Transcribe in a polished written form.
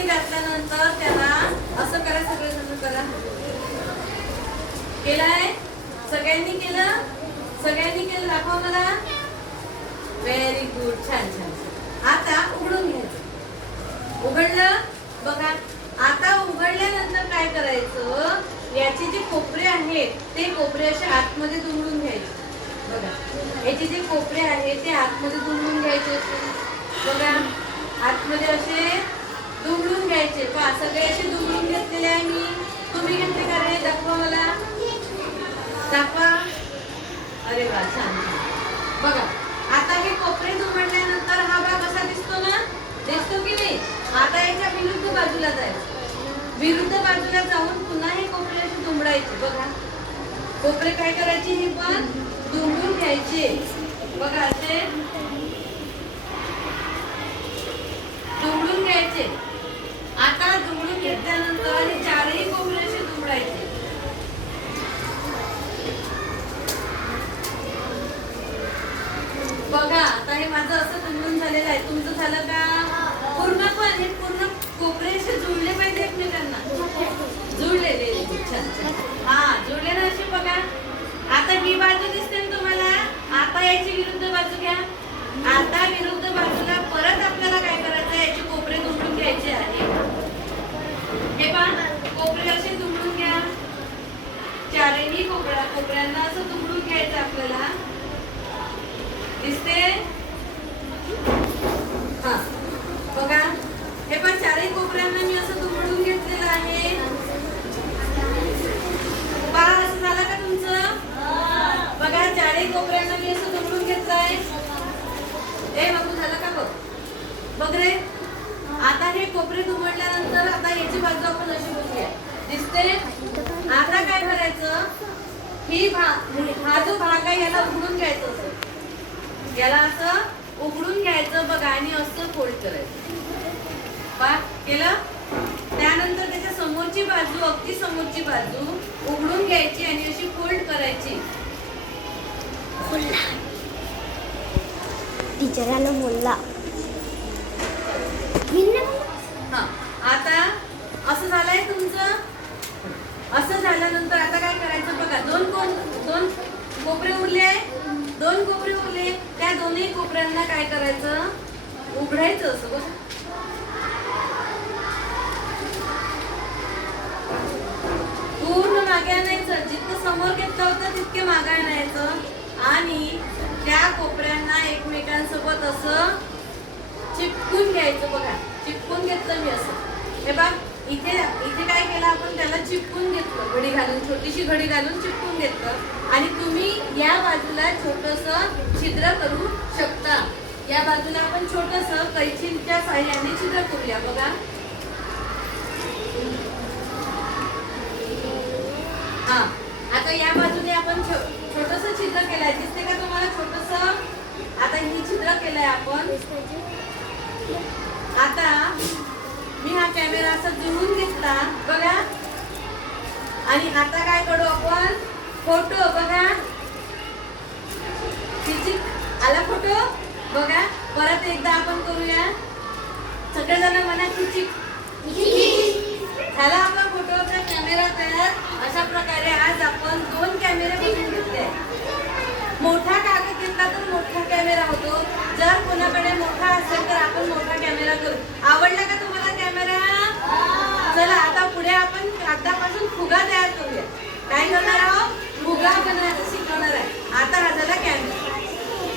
मध्ये घातल्यानंतर त्याला असं करा, सगळे जण करा. केलाय? सगळ्यांनी केलं? सगळ्यांनी केलं? दाखवा मला. व्हेरी गुड, छान छान. आता उघडून घ्यायचं. उघडलं बघा. आता उघडल्यानंतर काय करायचं, याचे जे कोपरे आहेत ते कोपरे असे आतमध्ये दुमडून घ्यायचे. बघा, याचे जे कोपरे आहेत ते आतमध्ये दुमडून घ्यायचे. बघा, आतमध्ये असे दुमडून घ्यायचे. पहा, सगळे असे दुमडून घेतलेले आहे मी. तुम्ही घेतले का रे? दाखवा मला, दाखवा. अरे वा, छान छान. बघा, आता हे कोपरे दुमडल्यानंतर हा भाग असा दिसतो ना, दिसतो की नाही? आता याच्या विरुद्ध बाजूला जायचं. विरुद्ध बाजूला जाऊन पुन्हा हे कोपरे असे दुमडायचे. बघा, कोपरे काय करायचे, हे पण दुमडून घ्यायचे. बघा, असे दुमडून घ्यायचे. आता दुमडून घेतल्यानंतर हे चारही कोपरे असे दुमडायचे. बघा, आता हे माझं असं दुमडून झालेलं आहे. तुमचं झालं का? पूर्ण पण हे पूर्ण कोपरे असे जुळले पाहिजे एकमेकांना. जुळलेले, छान छान. हा, जुळले ना असे. बघा, आता ही बाजू दिसते ना तुम्हाला. आता याची विरुद्ध बाजू घ्या. आता विरुद्ध बाजूला परत आपल्याला काय करायचं, याचे कोपरे दुमडून घ्यायचे आहे. हे पहा, कोपरे असे दुमडून घ्या. चारही कोपऱ्यांना असं दुमडून घ्यायचं आपल्याला. दिसते? हा, बघा, हे पण चारही कोपऱ्यांना मी असं दुमडून घेतलेलं आहे. पहा, असं झालं का तुमचं? बघा, चारही कोपऱ्यांना मी असं दुमडून घेतलंय. ए बाबू, झालं का? बघ, बघ रे. आता हे कोपरे दुमडल्यानंतर आता याची बाजू आपण अशी बघूया. दिसते? आता काय करायचं, हा जो भाग आहे याला उघडून घ्यायचं असं. याला असं उघडून घ्यायचं. बघा, आणि असं फोल्ड करायचं. पहा, केलं? त्यानंतर त्याच्या समोरची बाजू, अगदी समोरची बाजू उघडून घ्यायची आणि अशी फोल्ड करायची. टीचरांना बोलला. हा, आता असं झालंय तुमचं. असं झाल्यानंतर आता काय करायचं, बघा, दोन कोपरे उरले. दोन कोपरे उरले. त्या दोन्ही कोपऱ्यांना काय करायचं, उघडायचं असं. बघा, पूर्ण मागे आणायचं. जितकं समोर घेतलं होतं तितके मागे आणायचं आणि त्या कोपऱ्यांना एकमेकांसोबत असं चिपकून घ्यायचं. बघा, चिपकून घेतलं मी असं. हे बघ, इथे काय केलं आपण, त्याला चिपकून घेतलं. घडी घालून, छोटीशी घडी घालून चिपकून घेतलं. आणि तुम्ही या बाजूला छोटंसं छिद्र करू शकता. या बाजूला आपण छोटंसं कैचीच्या साहाय्याने छिद्र करूया. बघा, हा, आता या बाजूने आपण छोटंसं छिद्र केलंय. दिसते का तुम्हाला छोटंसं? आता ही छिद्र केलंय आपण. आता मी हा कॅमेरा असा जुळून घेतला. बघा, आणि आता काय करू आपण, फोटो. बघा, आला फोटो. बघा, परत एकदा आपण करूया. सगळेजण म्हणा खिचिक. झाला आपला फोटोचा कॅमेरा तयार. अशा प्रकारे आज आपण 2 कॅमेरे बनवून घेतले. मोठा कागद घेतला तर मोठा कॅमेरा होतो. जर कोणाकडे मोठा असेल तर आपण मोठा कॅमेरा करू. आवडला का तुम्हाला कॅमेरा? चला, आता पुढे आपण कागदापासून फुगा तयार करूया. काय करणार